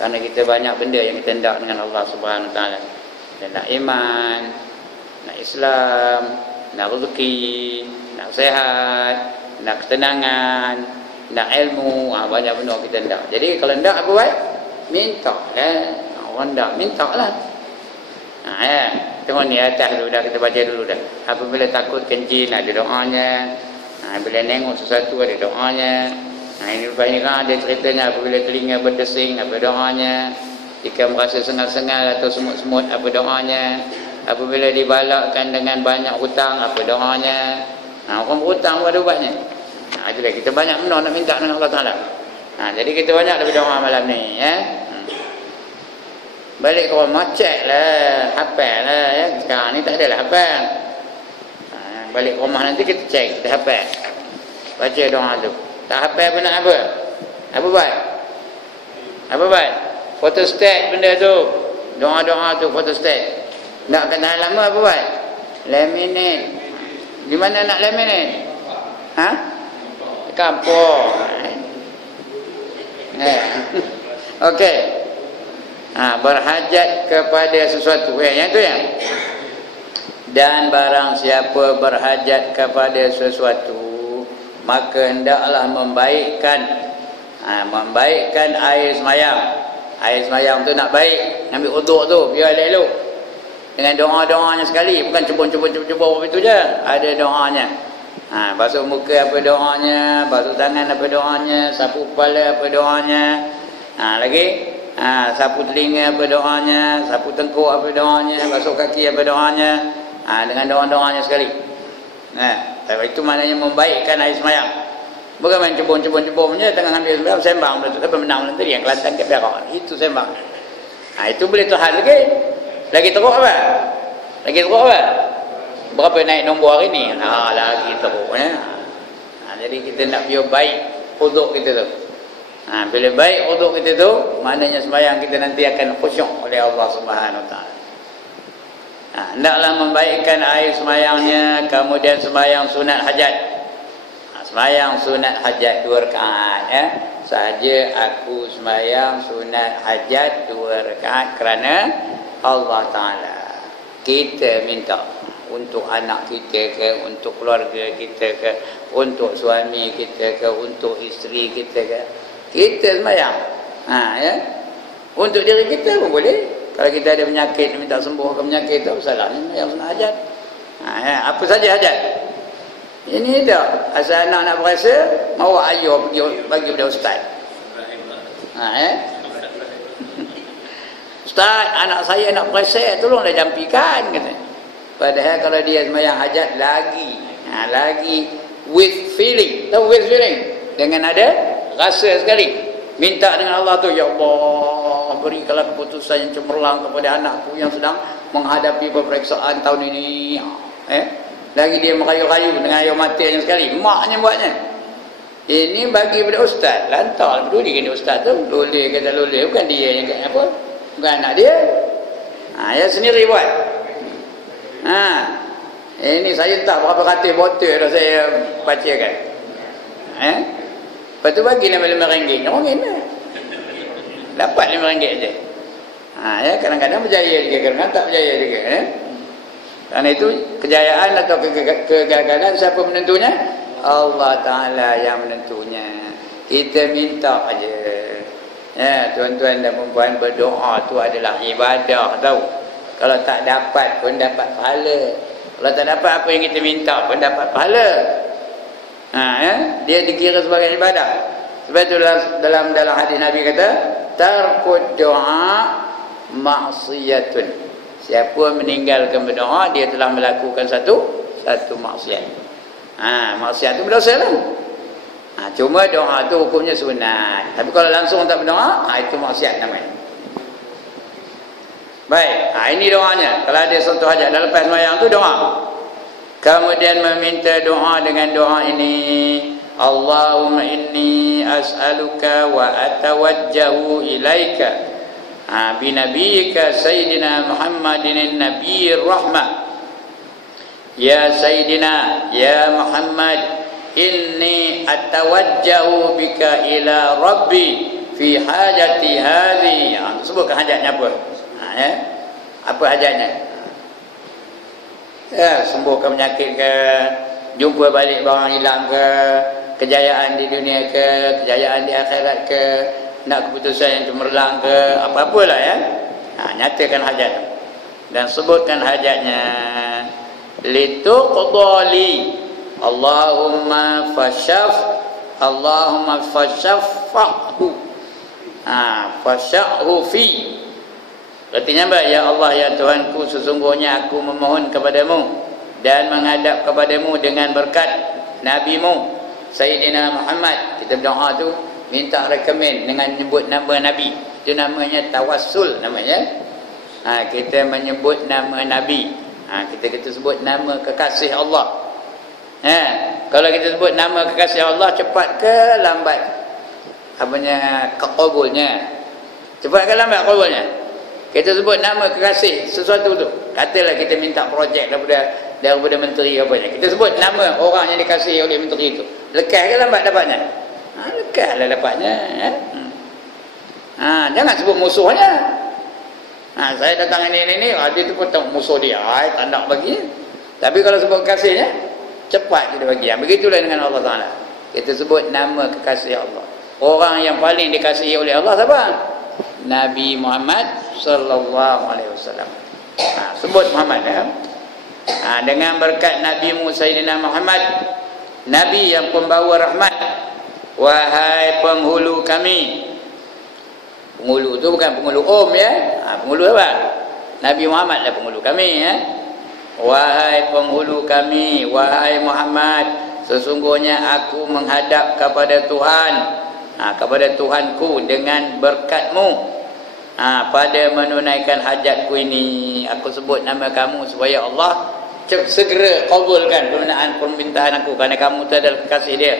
Kerana kita banyak benda yang kita hendak dengan Allah Subhanahu Wa Taala. Kita nak iman, nak Islam, nak rezeki, nak sihat, nak ketenangan, nak ilmu, banyak benda kita hendak. Jadi kalau hendak apa buat? Minta lah. Orang hendak minta lah. Tengok ni atas dulu dah, kita baca dulu dah. Apabila takut kencing ada doanya. Bila nengok sesuatu ada doanya. Ini lepas ni kan ada ceritanya apabila telinga berdesing apa doanya. Jika merasa sengal-sengal atau semut-semut apa doanya. Apabila dibalakkan dengan banyak hutang apa doanya. Orang berhutang pun ada ubatnya. Itulah kita banyak benda nak minta dengan Allah Ta'ala. Jadi kita banyak lebih doa malam ni balik ke rumah cek lah, hafal lah Sekarang ni tak adalah hafal. Balik ke rumah nanti kita cek, kita hafal, baca doa tu. Tak hafal pun nak apa? Apa buat? Apa buat? Photostat benda tu. Doa-doa tu photostat. Nak kena lama apa buat? Laminate. Di mana nak laminate? Kampung. Okey. Berhajat kepada sesuatu. Yang tu ya. Dan barang siapa berhajat kepada sesuatu, maka hendaklah membaikkan air semayang. Air semayang tu nak baik, ambil uduk tu biar elok-elok. Dengan doa-doanya sekali, bukan cebur begitu je. Ada doanya. Basuh muka apa doanya, basuh tangan apa doanya, sapu kepala apa doanya. Lagi sapu telinga apa doanya, sapu tengkuk apa doanya, basuh kaki apa doanya. Dengan doa-doanya sekali. Itu maknanya membaikkan air semayang. Bukan main cebur-cebur punya tengah ambil semayang sembang betul. Tapi menang nanti yang Kelantan ke Perak. Itu sembang. Itu boleh tahan lagi. Lagi teruk apa? Berapa naik nombor hari ni? Lagi teruk jadi kita nak biar baik uduk kita tu. Bila baik uduk kita tu, maknanya sembahyang kita nanti akan khusyuk oleh Allah Subhanahu Wa Taala. Hendaklah membaikkan air sembahyangnya, kemudian sembahyang sunat hajat. Sembahyang sunat hajat 2 rakaat sahaja aku sembahyang sunat hajat 2 rakaat kerana Allah Ta'ala. Kita minta untuk anak kita ke, untuk keluarga kita ke, untuk suami kita ke, untuk isteri kita ke, kita sembahyang. Untuk diri kita pun boleh. Kalau kita ada penyakit, minta sembuh ke penyakit tu, salahnya sembahyang sunat hajat. Apa saja hajat. Ini tak, asal anak nak berasa, mau ayah pergi bagi pada ustaz. Ustaz, anak saya nak berasa, tolonglah jampikan kata. Padahal kalau dia sembahyang hajat lagi with feeling, tahu with feeling, dengan ada rasa sekali. Minta dengan Allah tu, ya Allah, berikanlah keputusan yang cemerlang kepada anakku yang sedang menghadapi peperiksaan tahun ini. Lagi dia merayu-rayu dengan air matanya sekali. Maknya buatnya. Ini bagi pada ustaz. Lantar peduli kena ustaz tu. Loleh kata loleh. Bukan dia yang kata apa. Bukan anak dia. Dia sendiri buat. Ini saya tak berapa ratus botol dah saya bacakan. Lepas tu bagi RM5. Orang kena. Dapat RM5 je. Kadang-kadang berjaya juga. Kadang-kadang tak berjaya juga. Kerana itu kejayaan atau kegagalan siapa menentunya? Allah Ta'ala yang menentunya. Kita minta aja. Tuan-tuan dan perempuan, berdoa tu adalah ibadah, tahu. Kalau tak dapat pun dapat pahala. Kalau tak dapat apa yang kita minta pun dapat pahala. Dia dikira sebagai ibadah. Sebab itu dalam hadis Nabi kata, tarkud doa maksiyatun. Siapa meninggalkan berdoa, dia telah melakukan satu maksiat. Maksiat itu berdosa lah. Cuma doa tu hukumnya sunat. Tapi kalau langsung tak berdoa, itu maksiat namanya. Baik, ini doanya. Kalau ada satu hajat dah lepas sembahyang tu doa. Kemudian meminta doa dengan doa ini. Allahumma inni as'aluka wa atawajjahu ilaika binabiyika Sayyidina Muhammadin Nabiyir Rahmah. Ya Sayyidina, Ya Muhammad, inni atawajjahu bika ila Rabbi fi hajati hadhi sebutkan hajatnya apa. Ya. Apa hajatnya? Ya, sembuhkan penyakit ke, jumpa balik barang hilang ke, kejayaan di dunia ke, kejayaan di akhirat ke, nak keputusan yang cemerlang ke, apa-apalah ya. Nyatakan hajat dan sebutkan hajatnya. Lituqdali Allahumma fashaffahu. Fasha'hu fi. Artinya apa? Ya Allah, ya Tuhanku, sesungguhnya aku memohon kepadamu dan menghadap kepadamu dengan berkat Nabi-Mu Sayyidina Muhammad. Kita berdoa tu minta rekomen dengan menyebut nama Nabi. Itu namanya tawassul namanya. Kita menyebut nama Nabi. Kita sebut nama kekasih Allah. Kalau kita sebut nama kekasih Allah, cepat ke lambat kabulnya? Cepat ke lambat kabulnya? Kita sebut nama kekasih sesuatu tu. Katalah kita minta projek daripada menteri apanya. Kita sebut nama orang yang dikasihi oleh menteri itu. Lekas ke lambat dapatnya? Lekaslah dapatnya. Jangan sebut musuhnya. Saya datang ini, dia tu pun tahu musuh dia. Tak nak bagi. Tapi kalau sebut kasihnya, cepat kita bagi. Begitulah dengan Allah Ta'ala. Kita sebut nama kekasih Allah. Orang yang paling dikasihi oleh Allah siapa? Nabi Muhammad sallallahu alaihi wasallam. Sebut Muhammad ya. Dengan berkat Nabi Sayyidina Muhammad, Nabi yang pembawa rahmat. Wahai penghulu kami. Penghulu tu bukan penghulu ya. Penghulu apa? Nabi Muhammad lah penghulu kami ya. Wahai penghulu kami, wahai Muhammad, sesungguhnya aku menghadap kepada Tuhan, kepada Tuhanku dengan berkat-Mu pada menunaikan hajatku ini. Aku sebut nama kamu supaya Allah segera kabulkan permintaan aku, kerana kamu tu adalah kekasih dia.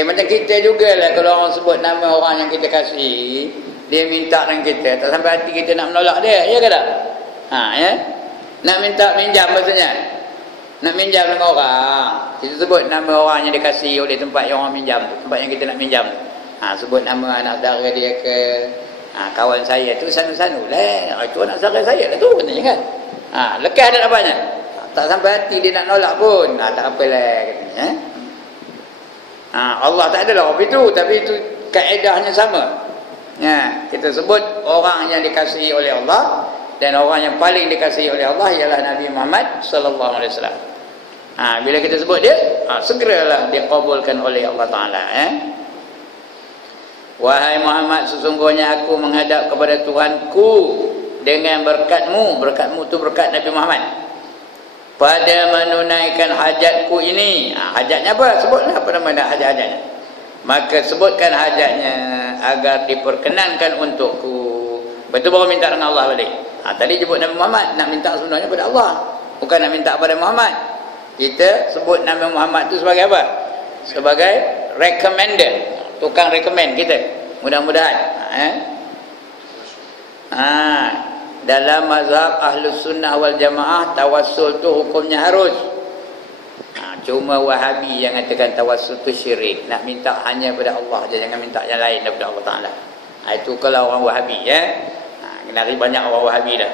Macam kita jugalah, kalau orang sebut nama orang yang kita kasih, dia minta dengan kita, tak sampai hati kita nak menolak dia, ya ke tak? Nak minta minjam maksudnya, nak minjam dengan orang, kita sebut nama orang yang dikasihi oleh tempat yang orang minjam tu, tempat yang kita nak minjam tu. Sebut nama anak saudara dia ke, kawan saya tu sanu-sanu lah, itu anak saudara saya lah tu katanya kan. Lekas dah dapatnya, tak sampai hati dia nak nolak pun, tak apalah katanya. Allah tak adalah apa itu, tapi itu kaedahnya sama. Kita sebut orang yang dikasihi oleh Allah, dan orang yang paling dikasihi oleh Allah ialah Nabi Muhammad sallallahu alaihi wasallam. Bila kita sebut dia, segeralah dikabulkan oleh Allah Taala. Wahai Muhammad, sesungguhnya aku menghadap kepada Tuhanku dengan berkat-Mu. Berkat-Mu tu berkat Nabi Muhammad, pada menunaikan hajatku ini. Hajatnya apa? Sebutlah apa nama hajat-hajatnya. Maka sebutkan hajatnya agar diperkenankan untukku. Betul baru minta dengan Allah balik. Tadi sebut Nabi Muhammad, nak minta sebenarnya pada Allah, bukan nak minta pada Muhammad. Kita sebut nama Muhammad tu sebagai apa? Sebagai recommended, tukang recommend kita. Mudah-mudahan dalam mazhab Ahlus Sunnah wal Jamaah, tawassul tu hukumnya harus. Cuma Wahabi yang katakan tawassul tu syirik, nak minta hanya pada Allah je, jangan minta yang lain daripada Allah Taala. Itu kalau orang Wahabi Kenari banyak orang Wahabi dah.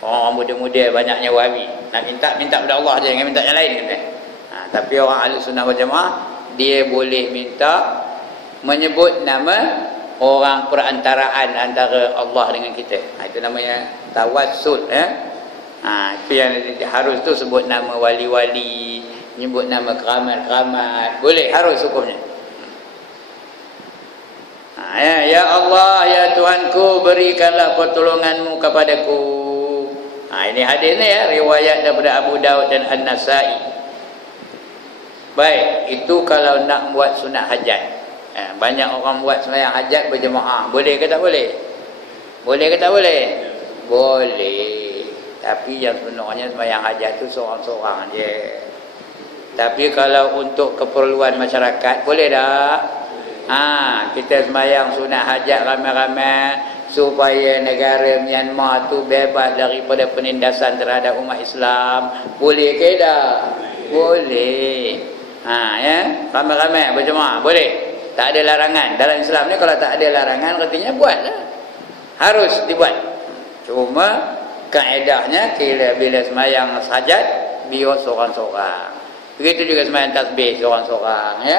Orang muda-muda banyaknya Wahabi, nak minta pada Allah je, jangan minta yang lain kata. Tapi orang Ahlus Sunnah wal Jamaah, dia boleh minta menyebut nama orang perantaraan antara Allah dengan kita. Itu namanya tawassul itu yang harus tu, sebut nama wali-wali, menyebut nama keramat-keramat, boleh, harus hukumnya. Ya Allah, ya Tuhanku, berikanlah pertolongan-Mu kepadaku. Ini hadis ni riwayat daripada Abu Daud dan An-Nasai. Baik, itu kalau nak buat sunat hajat. Banyak orang buat sembahyang hajat berjemaah, boleh ke tak boleh? Boleh ke tak boleh? Boleh. Tapi yang sebenarnya sembahyang hajat tu seorang-seorang je. Tapi kalau untuk keperluan masyarakat, boleh tak? Kita sembahyang sunat hajat ramai-ramai supaya negara Myanmar tu bebas daripada penindasan terhadap umat Islam. Boleh ke tak? Boleh. Ramai-ramai berjemaah, boleh. Tak ada larangan. Dalam Islam ni kalau tak ada larangan artinya buatlah. Harus dibuat. Cuma kaedahnya bila sembahyang hajat biar seorang-seorang. Begitu juga sembahyang tasbih seorang-seorang ya.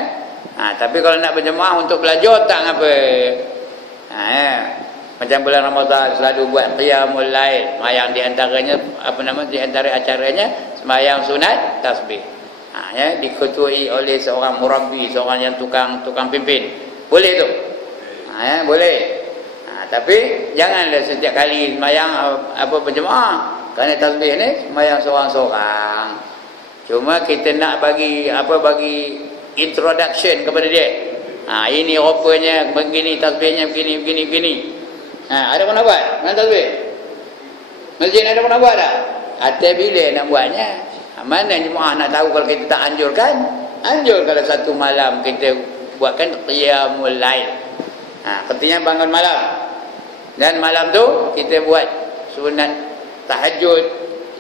Tapi kalau nak berjemaah untuk belajar tak apa. Macam bulan Ramadan selalu buat qiyamul lail, sembahyang di antaranya di antara acaranya sembahyang sunat tasbih. Ya, diketuai oleh seorang murabbi, seorang yang tukang pimpin. Boleh tu. Ya, boleh. Tapi janganlah setiap kali sembahyang berjemaah. Kerana tasbih ni sembahyang seorang-seorang. Cuma kita nak bagi introduction kepada dia. Ini rupanya begini tasbihnya begini. Ada pun nak buat? Mana tasbih? Masjid ada pun nak buat tak? Atau bila nak buatnya? Mana jemaah nak tahu kalau kita tak anjurkan? Anjur kalau satu malam kita buatkan qiyamul lail. Ketika bangun malam. Dan malam tu kita buat sunat tahajud,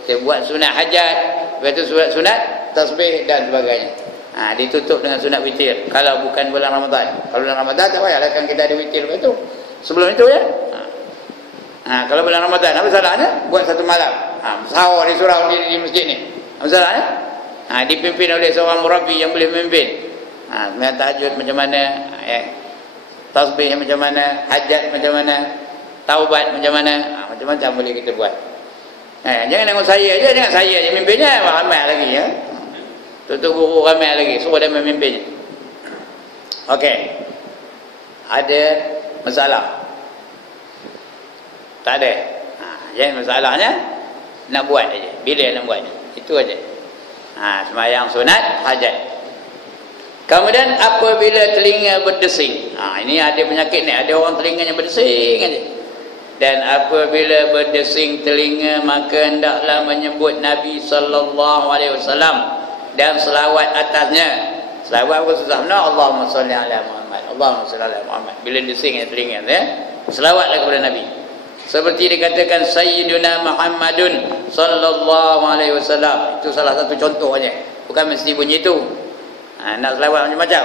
kita buat sunat hajat, lepas tu sunat tasbih dan sebagainya. Ditutup dengan sunat witir kalau bukan bulan Ramadan. Kalau bulan Ramadan tak payahlah kan kita ada witir lepas tu. Sebelum itu ya. Kalau bulan Ramadan apa salahnya? Buat satu malam. Sahur di surau di masjid ni. Apa salahnya? Dipimpin oleh seorang murabbi yang boleh memimpin. Sembahyang tahajud macam mana, tasbih macam mana, hajat macam mana, taubat macam mana, macam-macam boleh kita buat. Jangan tengok saya je, jangan saya je mimpinnya, ramai lagi ya. Tutup guru ramai lagi, suruh dia memimpinnya. Okey. Ada masalah? Tak ada. Jadi masalahnya nak buat aja. Bila nak buat? Itu aja. Sembahyang sunat hajat. Kemudian apabila telinga berdesing. Ini ada penyakit ni, ada orang telinganya berdesing aja. Dan apabila berdesing telinga maka hendaklah menyebut Nabi sallallahu alaihi wasallam dan selawat atasnya. Selawat apa susah benar? Allahumma salli ala Muhammad. Allahumma salli ala Muhammad. Bila desing telinga ya, selawatlah kepada Nabi. Seperti dikatakan Sayyiduna Muhammadun sallallahu alaihi wasallam. Itu salah satu contoh aja. Bukan mesti bunyi itu. Nak selawat macam-macam.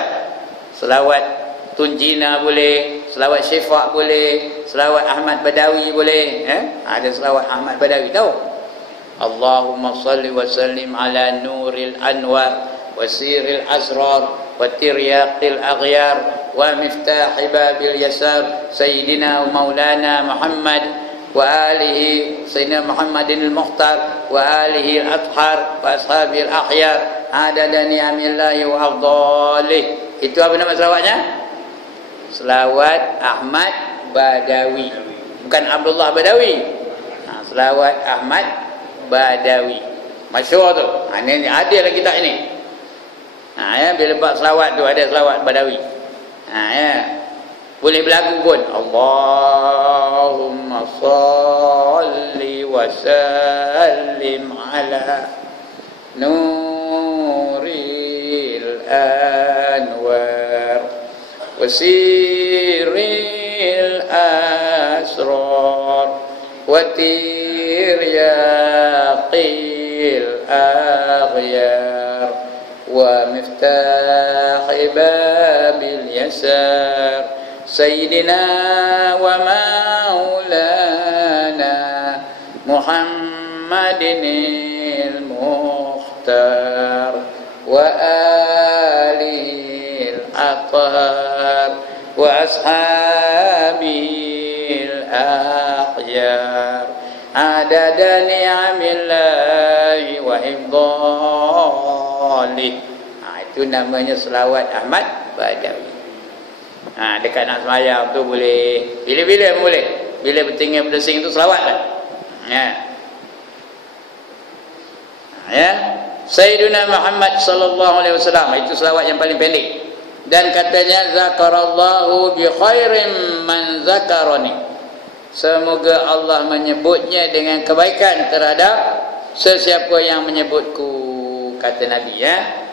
Selawat Tunjina boleh, selawat Syifa boleh, selawat Ahmad Badawi boleh. Ada selawat Ahmad Badawi tahu? Allahumma salli wa sallim ala nuril anwar wa siril asrar wa tiryaqil aghyar wa miftahi babil yasar Sayyidina wa maulana Muhammad wa alihi Sayyidina Muhammadin al-Mukhtar wa alihi al-Athhar wa ashabi al-akhyar adada ni'amillahi wa afdalih. Itu apa nama selawatnya? Selawat Ahmad Badawi, bukan Abdullah Badawi. Selawat Ahmad Badawi, masyhur tu. Ini ada dalam kitab ini. Ya, bila buat selawat tu ada selawat Badawi. Ya, boleh berlagu pun. Allahumma salli wa sallim ala nuril anwar wasiril asrar wa tiryaqil aghyar wa miftahi babil yasar Sayyidina wa maulana Muhammadinil Mukhtar wa alil athhar wa ashabil akhyar adada ni'amillahi wa hifdhalih. Itu namanya selawat Ahmad Badawi. Dekat nak sembahyang tu boleh, bila-bila boleh. Bila bertinggal berdesing tu selawat lah. Ya. Sayyiduna Muhammad sallallahu alaihi wasallam, itu selawat yang paling pendek. Dan katanya zakarallahu bi khairin man zakarani. Semoga Allah menyebutnya dengan kebaikan terhadap sesiapa yang menyebutku, kata Nabi ya.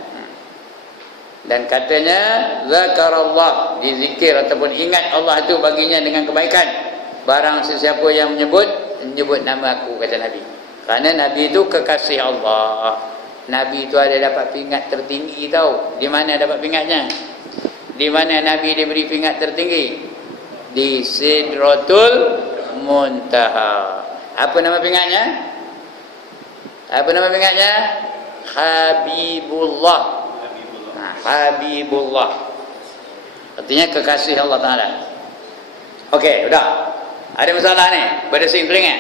Dan katanya zakarallah, dizikir ataupun ingat Allah itu baginya dengan kebaikan barang sesiapa yang menyebut nama aku, kata Nabi. Kerana Nabi itu kekasih Allah. Nabi itu ada dapat pingat tertinggi tahu. Di mana dapat pingatnya? Di mana Nabi diberi pingat tertinggi? Di Sidratul Muntaha. Apa nama pingatnya? Apa nama pingatnya? Habibullah. Habibullah. Artinya kekasih Allah Ta'ala. Okey, udah. Ada masalah ni? Pada sing telinga?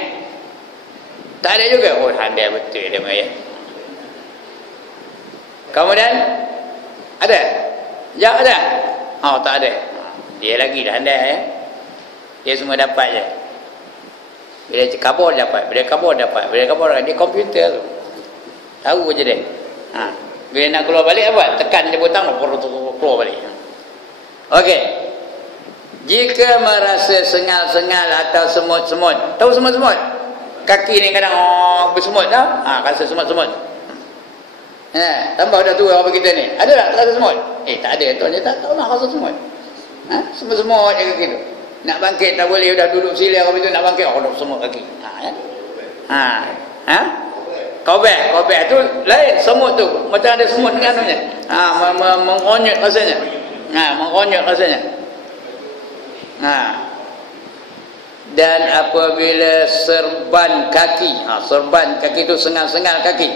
Tak ada juga. Oh, handai betul dia maya. Kemudian ada? Ya, ada. Oh, tak ada. Dia lagi dah handai ya. Dia semua dapat je. Bila kabur dapat, bila kabur dapat, bila kabur dapat. Dia komputer tu. Tahu je dia. Bila nak keluar balik apa? Tekan je butang, keluar balik. Okey. Jika merasa sengal-sengal atau semut-semut. Tahu semut-semut? Kaki ni kadang bersemut dah. Rasa semut-semut. Tambah dah tua apa kita ni. Ada tak rasa semut? Tak ada. Tuan dia tak tahu nak rasa semut. Semut-semut je kaki tu. Nak bangkit tak boleh. Dah duduk sila apa itu nak bangkit. Dah semut kaki. Kobek tu lain. Semut tu. Macam ada semut dengan anunya. Mengonyot rasanya. Mengonyot rasanya. Dan apabila serban kaki, serban kaki itu sengal-sengal kaki,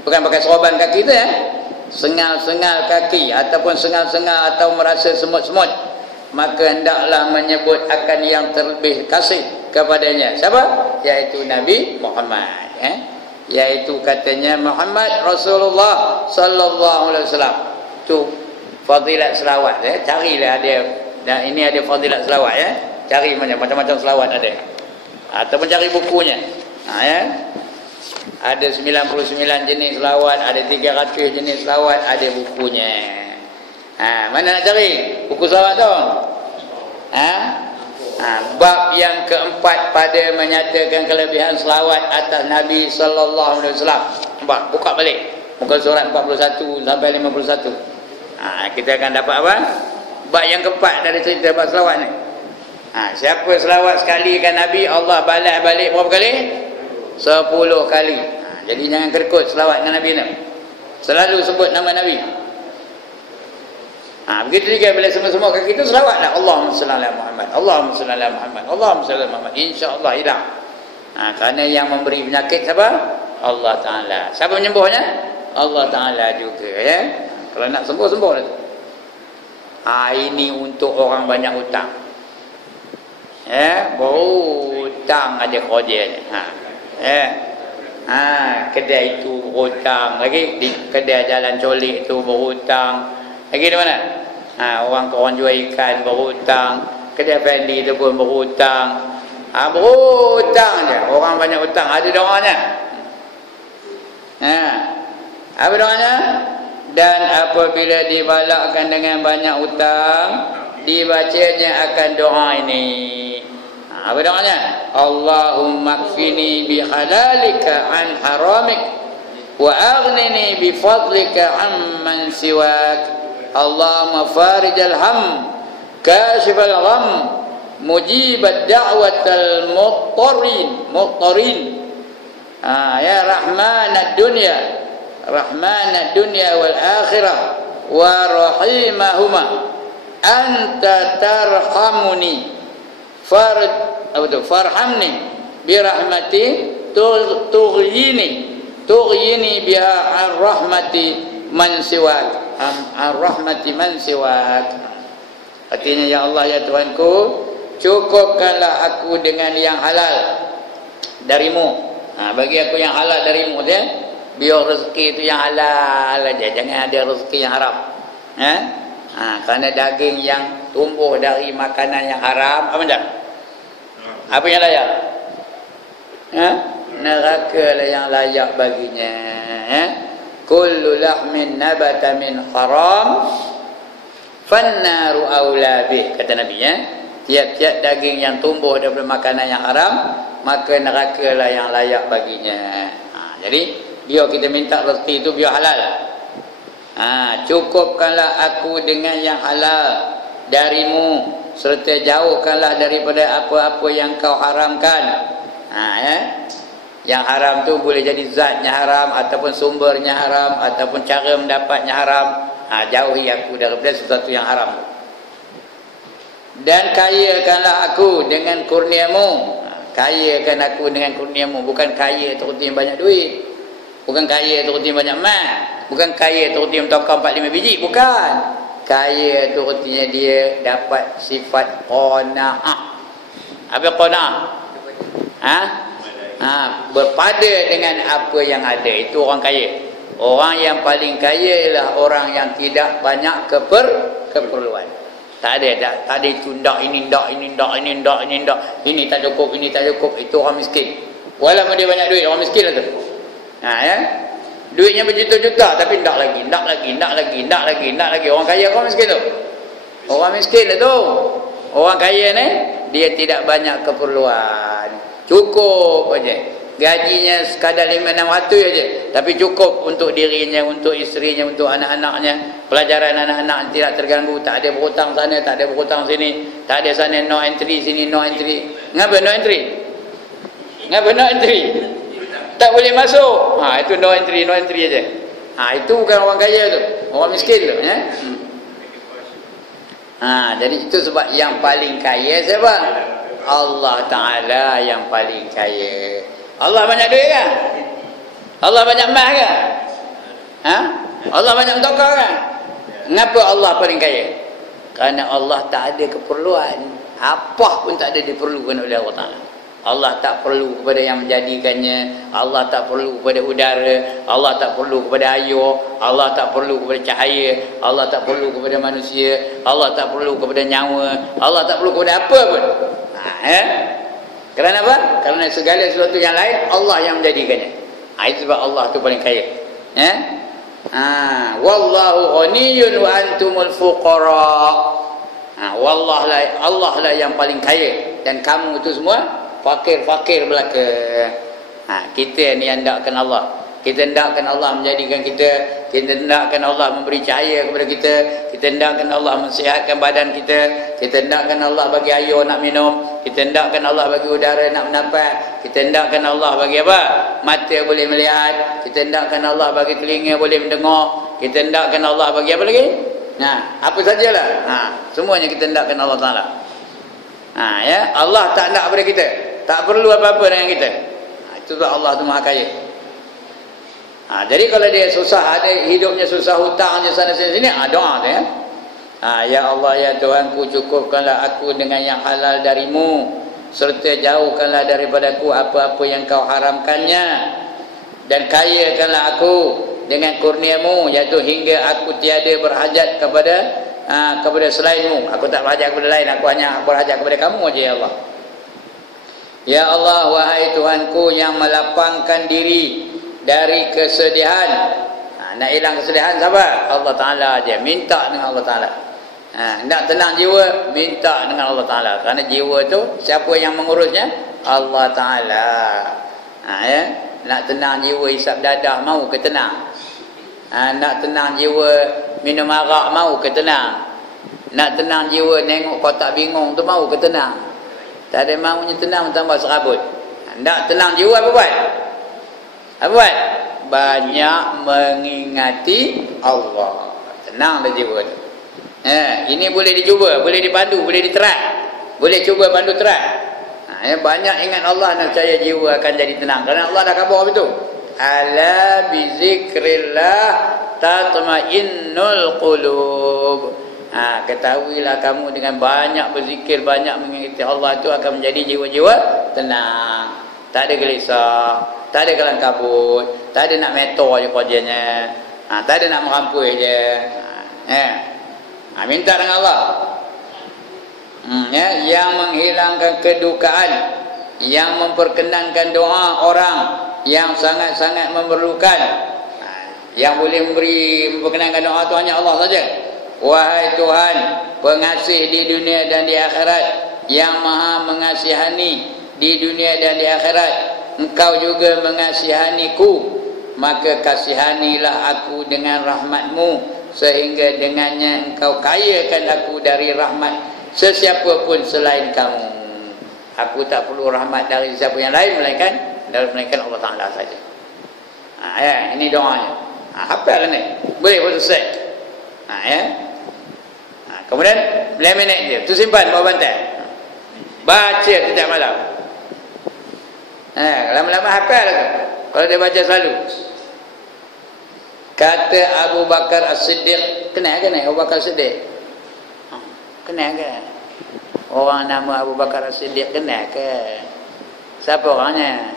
bukan pakai sorban kaki tu ya, sengal-sengal kaki ataupun sengal-sengal atau merasa semut-semut, maka hendaklah menyebut akan yang terlebih kasih kepadanya. Siapa? Yaitu Nabi Muhammad. Yaitu katanya Muhammad Rasulullah Sallallahu Alaihi Wasallam. Tu fadilat selawat ya. Carilah dia. Dan ini ada fadilat selawat ya. Cari macam-macam selawat ada. Ataupun cari bukunya. Ya. Ada 99 jenis selawat, ada 300 jenis selawat, ada bukunya. Mana nak cari buku selawat tu? Bab yang keempat pada menyatakan kelebihan selawat atas Nabi sallallahu alaihi wasallam. Buka balik. Muka surat 41 sampai 51. Kita akan dapat apa? Bab yang keempat dari cerita bab selawat ni. Siapa selawat sekali kan Nabi, Allah balas balik berapa kali? 10 kali. Jadi jangan kerkut selawat dengan Nabi ni. Selalu sebut nama Nabi. Begitu juga bila semua-semua kaki itu selawatlah. Allahumma salli ala Muhammad. Allahumma salli ala Muhammad. Allahumma salli ala Muhammad. Insya-Allah hilang. Kerana yang memberi penyakit siapa? Allah Ta'ala. Siapa menyembuhnya? Allah Ta'ala juga ya. Kalau nak sembuh lah tu. Ini untuk orang banyak hutang. Berhutang ada kerjanya. Kedai itu berhutang lagi, di kedai jalan colik itu berhutang lagi. Di mana? Orang jual ikan berhutang, kedai family itu pun berhutang. Berhutang je. Orang banyak hutang. Ada doanya. Apa doanya? Dan apabila dibalakkan dengan banyak hutang, dibacanya akan doa ini. Apa doanya? Allahumma kfini bi halalika an haramik wa aghnini bi fadlika amman siwak. Allahumma farijal ham kashifal gham mujibat da'watal muttarin. Ya rahmanad dunya, rahmanad dunya wal akhirah wa rahimahuma, anta tarhamuni farhamni bi rahmati tughyini biha an rahmati man siwak, an rahmati man siwak. Artinya, ya Allah ya Tuhanku, cukupkanlah aku dengan yang halal darimu. Bagi aku yang halal darimu ya. Biar rezeki itu yang halal aja, jangan ada rezeki yang haram. Kerana daging yang tumbuh dari makanan yang haram, apa dah? Apa yang layak? Neraka lah yang layak baginya. Kullu lahmin nabata min haram fannaru aula bih, kata Nabi ya. Tiap-tiap daging yang tumbuh daripada makanan yang haram, maka neraka lah yang layak baginya. Jadi biar kita minta rezeki itu biar halal. Cukupkanlah aku dengan yang halal darimu, serta jauhkanlah daripada apa-apa yang kau haramkan. Yang haram tu boleh jadi zatnya haram, ataupun sumbernya haram, ataupun cara mendapatnya haram. Jauhi aku daripada sesuatu yang haram. Dan kayakanlah aku dengan kurniamu. Kayakan aku dengan kurniamu. Bukan kaya tu yang banyak duit, bukan kaya tu yang banyak emas, bukan kaya tu yang tokar 4-5 biji. Bukan. Kaya tu artinya dia dapat sifat qanaah. Apa qanaah? Berpada dengan apa yang ada. Itu orang kaya. Orang yang paling kaya ialah orang yang tidak banyak keperluan. Tak ada itu ndak, ini ndak, ini ndak, ini ndak, ini ndak, ini tak cukup, ini tak cukup. Itu orang miskin. Walaupun dia banyak duit, orang miskin lah tu. Duitnya berjuta-juta tapi ndak lagi, ndak lagi, ndak lagi, ndak lagi, ndak lagi. Orang kaya, orang miskin tu. Orang miskin lah tu. Orang kaya ni dia tidak banyak keperluan. Cukup aja. Gajinya sekadar 500-600 aja, tapi cukup untuk dirinya, untuk isterinya, untuk anak-anaknya. Pelajaran anak-anak tidak terganggu, tak ada berhutang sana, tak ada berhutang sini, tak ada sana no entry, sini no entry. Ngapa no entry? Ngapa no entry? Tak boleh masuk. Itu no entry aja. Itu bukan orang kaya tu, orang miskin tu, ya. Jadi itu sebab yang paling kaya siapa? Allah Ta'ala yang paling kaya. Allah banyak duit kan? Allah banyak emas kan? Allah banyak tokar kan? Kenapa Allah paling kaya? Kerana Allah tak ada keperluan. Apa pun tak ada diperlukan oleh Allah Ta'ala. Allah tak perlu kepada yang menjadikannya. Allah tak perlu kepada udara. Allah tak perlu kepada air. Allah tak perlu kepada cahaya. Allah tak perlu kepada manusia. Allah tak perlu kepada nyawa. Allah tak perlu kepada apa pun. Kerana apa? Kerana segala sesuatu yang lain Allah yang menjadikannya. Itu sebab Allah tu paling kaya. Wallahu ghaniyun wa antumul fuqara. Allah lah yang paling kaya dan kamu tu semua fakir-fakir belaka. Kita ni yang hendakkan Allah. Kita hendakkan Allah menjadikan kita. Kita hendakkan Allah memberi cahaya kepada kita. Kita hendakkan Allah mensihatkan badan kita. Kita hendakkan Allah bagi air nak minum. Kita hendakkan Allah bagi udara nak mendapat. Kita hendakkan Allah bagi apa? Mata boleh melihat. Kita hendakkan Allah bagi telinga boleh mendengar. Kita hendakkan Allah bagi apa lagi? Apa sajalah. Semuanya kita hendakkan Allah Ta'ala. Ya, Allah tak nak pada kita. Tak perlu apa-apa dengan kita. Itu sebab Allah tu Maha Kaya. Jadi kalau dia susah, ada hidupnya susah, hutang je sana sini, doa tu ya. Ya Allah ya Tuhanku, cukupkanlah aku dengan yang halal darimu, serta jauhkanlah daripadaku apa-apa yang kau haramkannya, dan kayakanlah aku dengan kurniamu, iaitu hingga aku tiada berhajat kepada selainmu. Aku tak berhajat kepada lain, aku hanya berhajat kepada kamu aja ya Allah. Ya Allah, wahai Tuhanku yang melapangkan diri dari kesedihan. Nak hilang kesedihan siapa? Allah Ta'ala aja. Minta dengan Allah Ta'ala. Nak tenang jiwa, minta dengan Allah Ta'ala. Kerana jiwa tu siapa yang mengurusnya? Allah Ta'ala. Ya. Nak tenang jiwa hisap dadah, mau ke tenang? Nak tenang jiwa minum arak, mau ke tenang? Nak tenang jiwa nengok kotak bingung tu, mau ke tenang? Tak ada maunya tenang, tambah serabut. Nak tenang jiwa apa buat? Apa buat? Banyak mengingati Allah. Tenang dah jiwa tu. Ini boleh dicuba, boleh dipandu, boleh diterak. Boleh cuba pandu terak. Banyak ingat Allah, nescaya jiwa akan jadi tenang. Kerana Allah dah khabar begitu. Ala bi zikrillah tatmainnul qulub. Ketahuilah kamu dengan banyak berzikir, banyak mengingati Allah itu akan menjadi jiwa-jiwa tenang. Tak ada gelisah, tak ada kelang kabut, tak ada nak metor je kerjanya, tak ada nak merampui je. Minta dengan Allah. Yang menghilangkan kedukaan, yang memperkenankan doa orang yang sangat-sangat memerlukan. Yang boleh memperkenankan doa itu hanya Allah saja. Wahai Tuhan, pengasih di dunia dan di akhirat, yang maha mengasihani di dunia dan di akhirat, Engkau juga mengasihaniku, maka kasihanilah aku dengan rahmatmu, sehingga dengannya Engkau kayakan aku dari rahmat sesiapa pun selain kamu. Aku tak perlu rahmat dari siapa yang lain melainkan Allah Ta'ala saja. Ini doanya. Hafal ni, boleh pun selesai. Kemudian laminate dia. Tu simpan bawah bantal. Baca setiap malam. Lama-lama hafal tu. Kalau dia baca selalu. Kata Abu Bakar As-Siddiq, kenal ke ni Abu Bakar As-Siddiq? Kenal ke? Orang nama Abu Bakar As-Siddiq kenal ke? Siapa orangnya?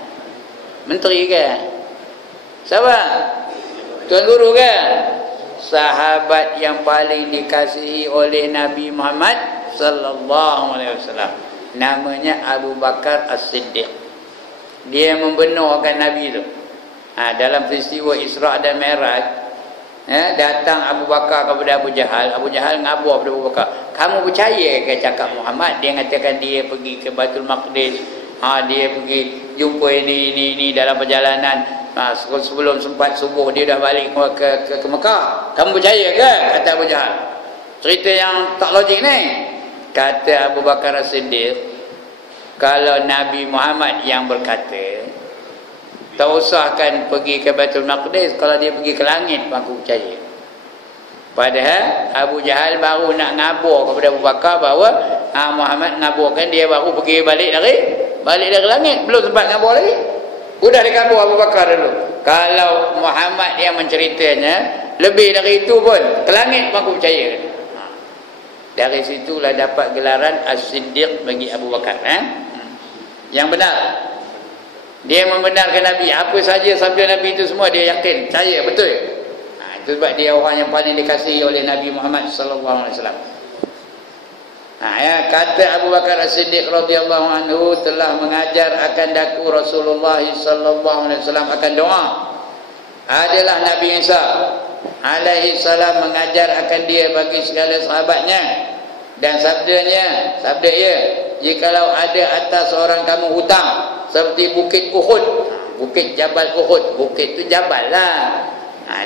Menteri ke? Siapa? Tuan guru ke? Sahabat yang paling dikasihi oleh Nabi Muhammad sallallahu alaihi wasallam. Namanya Abu Bakar As-Siddiq. Dia membenarkan Nabi tu. Dalam peristiwa Isra' dan Mi'raj, datang Abu Bakar kepada Abu Jahal. Abu Jahal ngabur kepada Abu Bakar. Kamu percaya ke cakap Muhammad? Dia mengatakan dia pergi ke Baitul Maqdis. Dia pergi jumpa ini dalam perjalanan. Sebelum sempat subuh dia dah balik ke Mekah. Kamu percaya ke? Kata Abu Jahal. Cerita yang tak logik ni. Kata Abu Bakar As-Siddiq, kalau Nabi Muhammad yang berkata, tak usahkan pergi ke Baitul Maqdis, kalau dia pergi ke langit aku percaya. Padahal Abu Jahal baru nak ngabur kepada Abu Bakar bahawa Muhammad ngaburkan dia baru pergi balik dari langit, belum sempat ngabur lagi. Sudah dikabur Abu Bakar dulu. Kalau Muhammad yang menceritanya lebih dari itu pun ke langit aku percaya. Dari situlah dapat gelaran As-Siddiq bagi Abu Bakar. Yang benar. Dia membenarkan Nabi. Apa saja sabda Nabi itu semua dia yakin, percaya, betul. Itu sebab dia orang yang paling dikasihi oleh Nabi Muhammad sallallahu alaihi wasallam. Kata Abu Bakar As-Siddiq radhiyallahu anhu telah mengajar akan daku Rasulullah sallallahu alaihi wasallam akan doa. Adalah Nabi Isa alaihi salam mengajar akan dia bagi segala sahabatnya, dan sabda ia, jikalau ada atas orang kamu hutang seperti bukit Uhud, bukit Jabal Uhud, bukit tu jabal lah.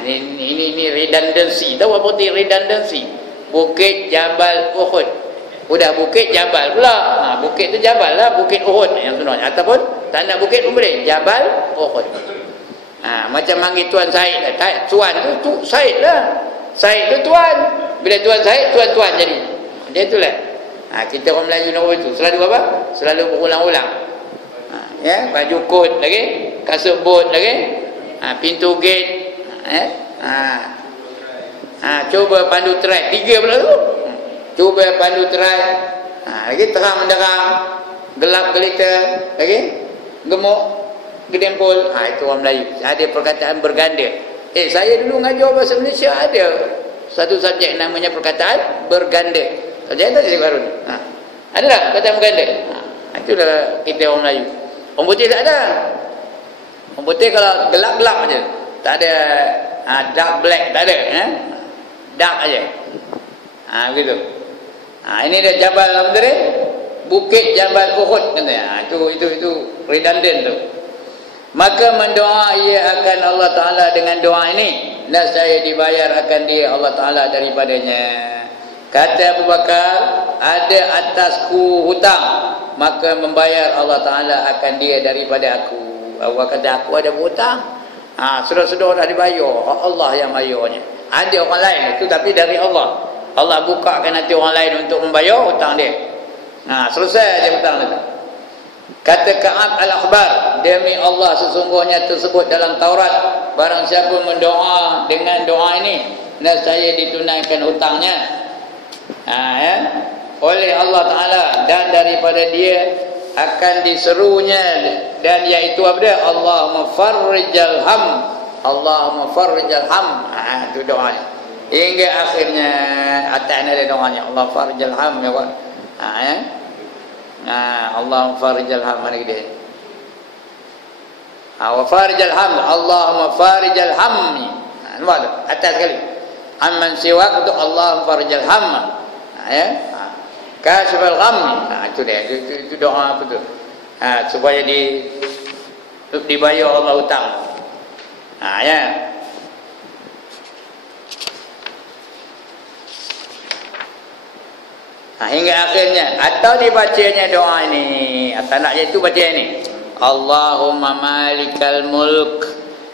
Ini redundancy. Tahu apa arti redundancy? Bukit Jabal Uhud. Udah bukit jabal pula. Bukit tu jabal lah, bukit Uhud yang sebenarnya. Ataupun tak nak bukit pun boleh, Jabal Uhud. Macam manggil Tuan Said lah. Tuan tu Said lah. Said tu Tuan. Bila Tuan Said, Tuan-Tuan jadi. Dia itulah. Kita orang Melayu nombor itu. Selalu apa? Selalu berulang-ulang. Baju kot lagi. Kasut bot lagi. Pintu gate. Cuba pandu track. 3 pula tu. Cuba pandu track. Lagi terang menderang. Gelap gelita. Lagi gemuk. Gedempul. Itu orang Melayu. Ada perkataan berganda. Saya dulu ngajar bahasa Malaysia ada satu subjek namanya perkataan berganda. Subjek tu saya baru ni. Ada tak perkataan berganda? Itulah kita orang Melayu. Orang putih tak ada. Orang putih kalau gelap-gelap aja. Tak ada dark black, tak ada. Dark aja. Begitu. Ini dia Jabal apa tadi? Bukit Jabal Uhud katanya. Itu redundant tu. Maka mendoa ia akan Allah Ta'ala dengan doa ini, nescaya dibayar akan dia Allah Ta'ala daripadanya. Kata Abu Bakar, ada atasku hutang, maka membayar Allah Ta'ala akan dia daripada aku. Abu Bakar kata, aku ada hutang. Sudah-sudah dah dibayar, Allah yang bayarnya. Ada orang lain itu, tapi dari Allah. Allah bukakan nanti orang lain untuk membayar hutang dia. Selesai dia hutang itu. Kata Ka'ab al-Akhbar, demi Allah sesungguhnya tersebut dalam Taurat, barang siapa mendoa dengan doa ini, nescaya ditunaikan hutangnya oleh Allah Ta'ala, dan daripada dia akan diserunya, dan iaitu apa dia? Allahumma farrijal ham, Allahumma farrijal ham. Itu doanya hingga akhirnya. Atasnya ada doanya Allah farrijal ham, ya Pak. Allahumma farijal ham, mana dia? Wa farijal ham, Allahumma farijal ham. Nampak tu? Atas sekali. Amman siwak tu Allahumma farijal ham. Kashifal gham. Itu dia. Itu doa apa tu? Supaya dibayar Allah hutang. Hingga akhirnya, atau dibacanya doa ini, atau nak itu baca ini, Allahumma malikal mulk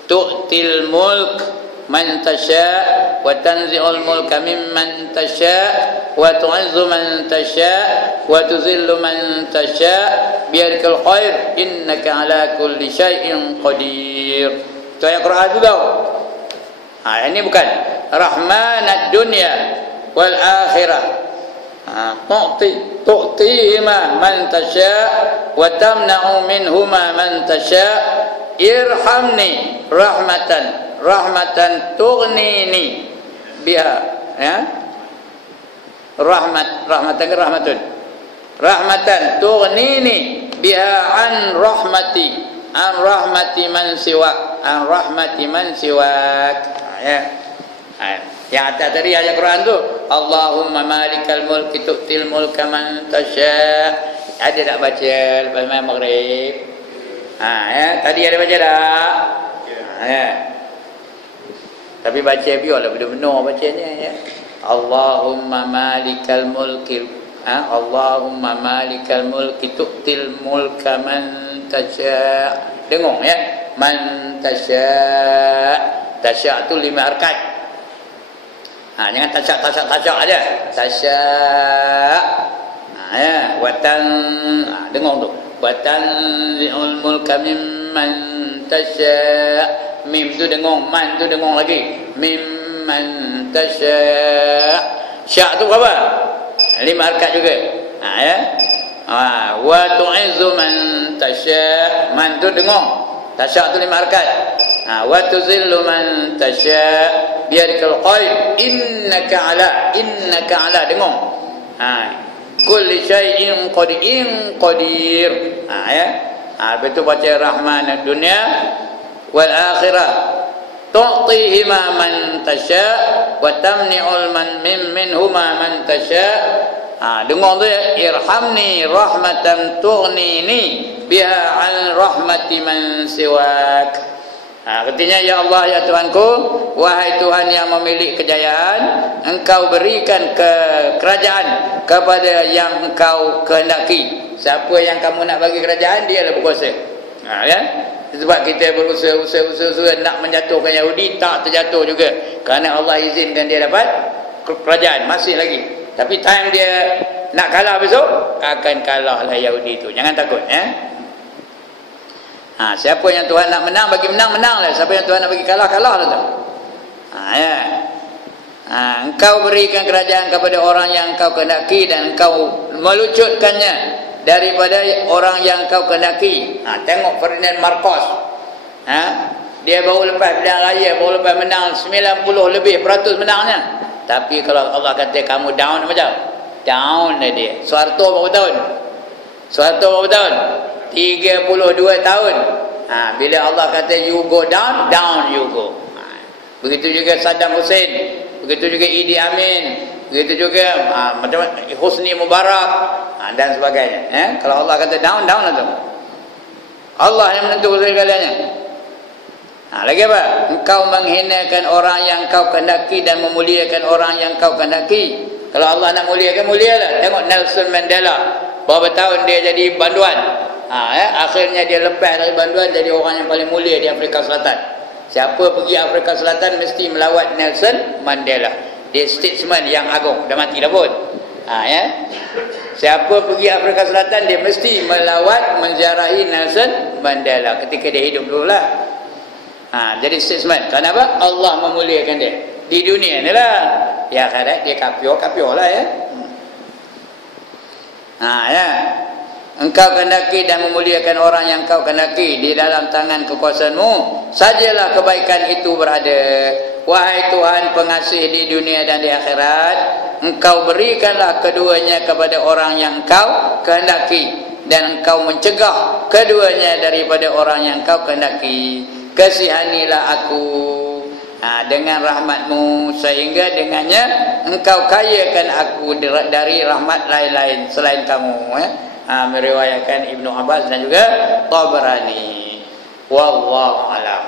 tu'til mulk man tasya' wa tanzi'ul mulka mimman tasya' wa tu'izzu man tasya' wa tuzillu man tasya' biyadikal khair innaka ala kulli syai'in qadir. Itu ayat Quran tu tau. Ini bukan rahmanad dunya wal akhirah. tu'tihima man tasya' wa tamna'u minhuma man tasya' irhamni rahmatan tughnini biha, ya, rahmatan tughnini biha an rahmati man siwak, ya. Yang atas tadi ayat Quran tu, Allahumma malikal mulki tu'til mulka man tasya'. Ada tak baca lepas main maghrib? Ya, tadi ada baca tak? Ya. Tapi baca biarlah benar-benar bacanya, ya. Allahumma malikal mulki, Allahumma malikal mulki tu'til mulka man tasya'. Dengung, ya. Man tasya'. Tasya' tu 5 harakat. Jangan tasyak aja. Tasyak. Ya, watan, dengung tu. Watan li'ul mulka mimman tasyak. Mim tu dengung, man tu dengung lagi. Mimman tasyak. Syak tu berapa? 5 harakat juga. Ya. Wa tu'izzu man tasyak. Man tu dengung. Tasyak tu 5 harakat. Wa tuzillu man tasya' biyadikal khair innaka ala dengung. Kulli syai'in qadir. Ya. Betul baca rahmanad dunya wal akhirah. Tu'tihima man tasya' wa tamni'ul man minhuma man tasya'. Dengung tu, ya. Irhamni rahmatan tughnini biha an rahmati man siwak. Artinya, ya Allah, ya Tuhanku, wahai Tuhan yang memiliki kejayaan, Engkau berikan kerajaan kepada yang Engkau kehendaki. Siapa yang kamu nak bagi kerajaan, dia adalah berkuasa. Ya? Sebab kita berusaha nak menjatuhkan Yahudi, tak terjatuh juga, kerana Allah izinkan dia dapat kerajaan masih lagi. Tapi time dia nak kalah besok, akan kalahlah Yahudi itu. Jangan takut, ya. Siapa yang Tuhan nak menang, bagi menang-menang lah. Siapa yang Tuhan nak bagi kalah-kalah lah tu. Ya. Engkau berikan kerajaan kepada orang yang Engkau kehendaki, dan Engkau melucutkannya daripada orang yang Engkau kehendaki. Tengok Ferdinand Marcos. Dia baru lepas pilihan raya, baru lepas menang 90 lebih % menangnya. Tapi kalau Allah kata kamu down, macam down lah dia. Soeharto berapa tahun? 32 tahun. Bila Allah kata you go down, down you go. Begitu juga Saddam Hussein, begitu juga Idi Amin, begitu juga macam Husni Mubarak, dan sebagainya. Kalau Allah kata down, down lah tu. Allah yang menentukan segalanya. Lagi apa? Engkau menghinakan orang yang Engkau kehendaki dan memuliakan orang yang Engkau kehendaki. Kalau Allah nak muliakan, mulialah. Tengok Nelson Mandela, berapa tahun dia jadi banduan. Akhirnya dia lepas dari banduan, jadi orang yang paling mulia di Afrika Selatan. Siapa pergi Afrika Selatan mesti melawat Nelson Mandela. Dia statesman yang agung, dah mati dah pun. Ya. Siapa pergi Afrika Selatan, dia mesti melawat, menziarahi Nelson Mandela ketika dia hidup dulu lah. Jadi statesman. Kenapa? Allah memuliakan dia di dunia ni lah. Ya, kadang dia kapior lah, ya. Ya. Engkau kehendaki dan memuliakan orang yang Engkau kehendaki. Di dalam tangan kekuasaanmu sajalah kebaikan itu berada. Wahai Tuhan pengasih di dunia dan di akhirat, Engkau berikanlah keduanya kepada orang yang Engkau kehendaki, dan Engkau mencegah keduanya daripada orang yang Engkau kehendaki. Kasihanilah aku dengan rahmat-Mu, sehingga dengannya Engkau kayakan aku dari rahmat lain-lain selain Kamu. Meriwayatkan Ibnu Abbas dan juga Tabarani. Wallahu a'lam.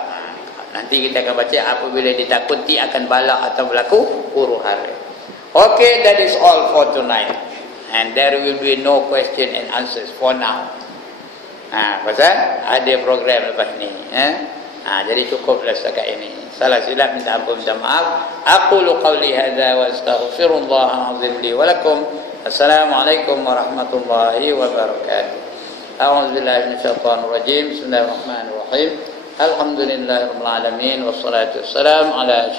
Nanti kita akan baca apabila ditakuti akan bala atau berlaku huru-hara. Okay, that is all for tonight, and there will be no question and answers for now. Pasal ada program lepas ni. Jadi cukuplah setakat ini. Salah silap minta ampun, minta maaf. Aqulu qawli hadza wa astaghfirullahal azim li wa lakum. Assalamualaikum warahmatullahi wabarakatuh. A'udzu billahi minasyaitonir rajim. Bismillahirrahmanirrahim. Alhamdulillahirabbil alamin wassalatu wassalamu ala